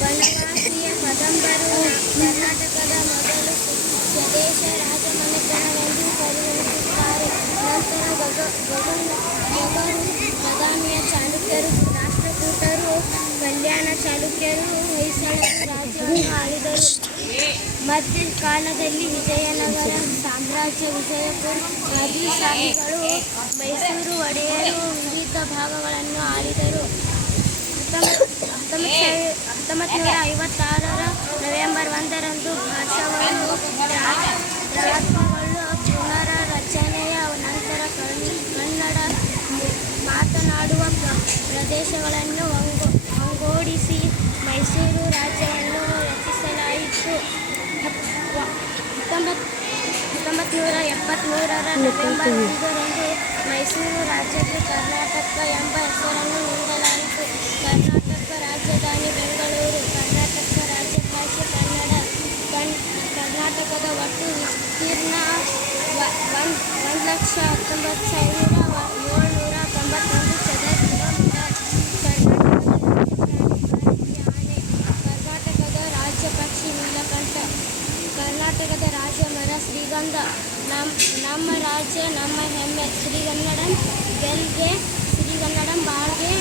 ಬನವಾಸಿಯ ಕದಂಬರು ಕರ್ನಾಟಕದ ಮೊದಲು ಸ್ವದೇಶ ರಾಜಮನೆತನವೆಂದು ಪರಿಗಣಿಸುತ್ತಾರೆ. ನಂತರ ಬಾದಾಮಿಯ ಚಾಲುಕ್ಯರು, ರಾಷ್ಟ್ರಕೂಟರು, ಕಲ್ಯಾಣ ಚಾಲುಕ್ಯರು ಹೊಯ್ಸಳರು ರಾಜ್ಯವನ್ನು ಆಳಿದರು. ಮಧ್ಯಕಾಲದಲ್ಲಿ ವಿಜಯನಗರ ಸಾಮ್ರಾಜ್ಯ, ವಿಜಯಪುರ ಆದಿಲ್ಶಾಹಿಗಳು, ಮೈಸೂರು ಒಡೆಯರು ವಿವಿಧ ಭಾಗಗಳನ್ನು ಆಳಿದರು. 1956ರ ನವೆಂಬರ್ 1ರಂದು ಭಾಷಾವನ್ನು ರಾಷ್ಟ್ರಗಳು ಪುನರ್ರಚನೆಯ ನಂತರ ಕನ್ನಡ ಮಾತನಾಡುವ ಪ್ರದೇಶಗಳನ್ನು ಒಗ್ಗೂಡಿಸಿ ಮೈಸೂರು ರಾಜ್ಯವನ್ನು ರಚಿಸಲಾಯಿತು. 1973ರ ನವೆಂಬರ್ 1ರಂದು ಮೈಸೂರು ರಾಜ್ಯಕ್ಕೆ ಕರ್ನಾಟಕ ಎಂಬ ಹೆಸರನ್ನು ನೀಡಲಾಯಿತು. ಕರ್ನಾಟಕ ರಾಜಧಾನಿ ಬೆಂಗಳೂರು. ಕರ್ನಾಟಕ ರಾಜ್ಯ ಭಾಷೆ ಕನ್ನಡ. ಕರ್ನಾಟಕದ ಒಟ್ಟು ವಿಸ್ತೀರ್ಣ 1,19,791 ಚದರ ಕಿಲೋಮೀಟರ್. ಕರ್ನಾಟಕದ ರಾಜ್ಯ ಪಕ್ಷಿ ನೀಲಕಂಠ. ಕರ್ನಾಟಕದ ರಾಜ್ಯ ಮರ ಶ್ರೀಗಂಧ. ನಮ್ಮ ರಾಜ್ಯ ನಮ್ಮ ಹೆಮ್ಮೆ ಶ್ರೀಗನ್ನಡಂ ಗೆಲ್ಗೆ ಶ್ರೀಗನ್ನಡಂ ಬಾಳ್ಗೆ.